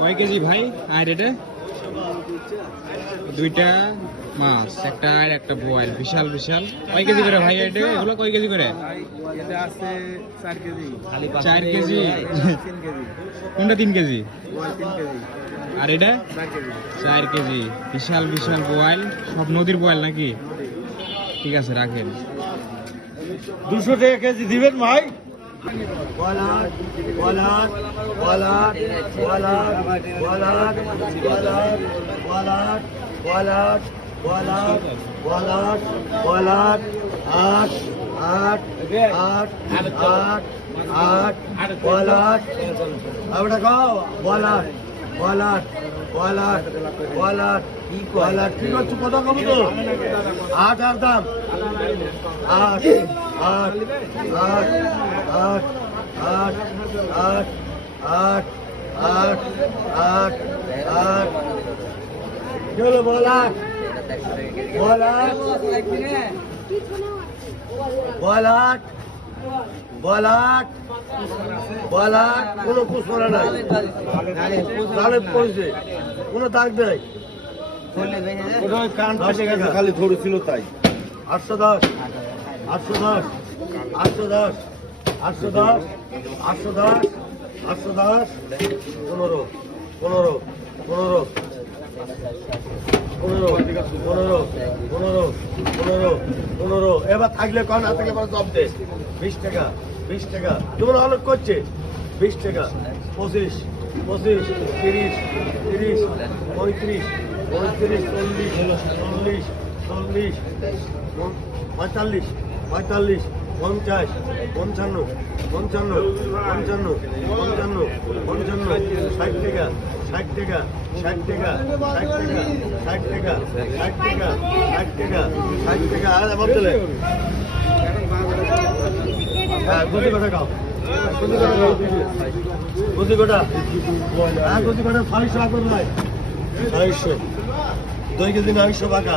কয় কেজি ভাই? আর এটা? দুইটা মাছ একটা আর একটা বোয়াল বিশাল বিশাল। কয় কেজি করে ভাই এটা? এগুলো কয় কেজি করে? চার কেজি। কোনটা তিন কেজি? আর এটা? চার কেজি। বিশাল বিশাল বোয়াল। সব নদীর বোয়াল নাকি? ঠিক আছে রাখেন। দুশো টাকা কেজি দিবেন ভাই? আট আট দাম আট আট আট আট আট আট আট আট আট আট চলো বলাট বলাট বলাট বলাট বলাট কোনো কুসরা নাই তাহলে পড়ছে কোনো দাগ নেই কান ফেসে গেছে খালি ধরেছিল তাই আটশো দশ আটশো দশ আটশো দশ আটশো দশ আটশো দশ আটশো দশ, পনেরো পনেরো পনেরো পনেরো পনেরো পনেরো পনেরো পনেরো। এবার থাকলে বিশ টাকা বিশ টাকা। করছে, বিশ টাকা, পঁচিশ পঁচিশ, তিরিশ তিরিশ, পঁয়ত্রিশ চল্লিশ চল্লিশ পঁয়তাল্লিশ পঁয়তাল্লিশ, পঞ্চাশ, পঞ্চান্ন পঞ্চান্ন পঞ্চান্ন পঞ্চান্ন পঞ্চান্ন, ষাট টাকা ষাট টাকা ষাট টাকা ষাট টাকা ষাট টাকা ষাট টাকা ষাট টাকা আর আবার চলে হ্যাঁ গুলি কথা গাও গুলি কটা হ্যাঁ গুলি কটা, ছয়শো আগুন নয় ছয়শো। দুই কেজি নয়শো টাকা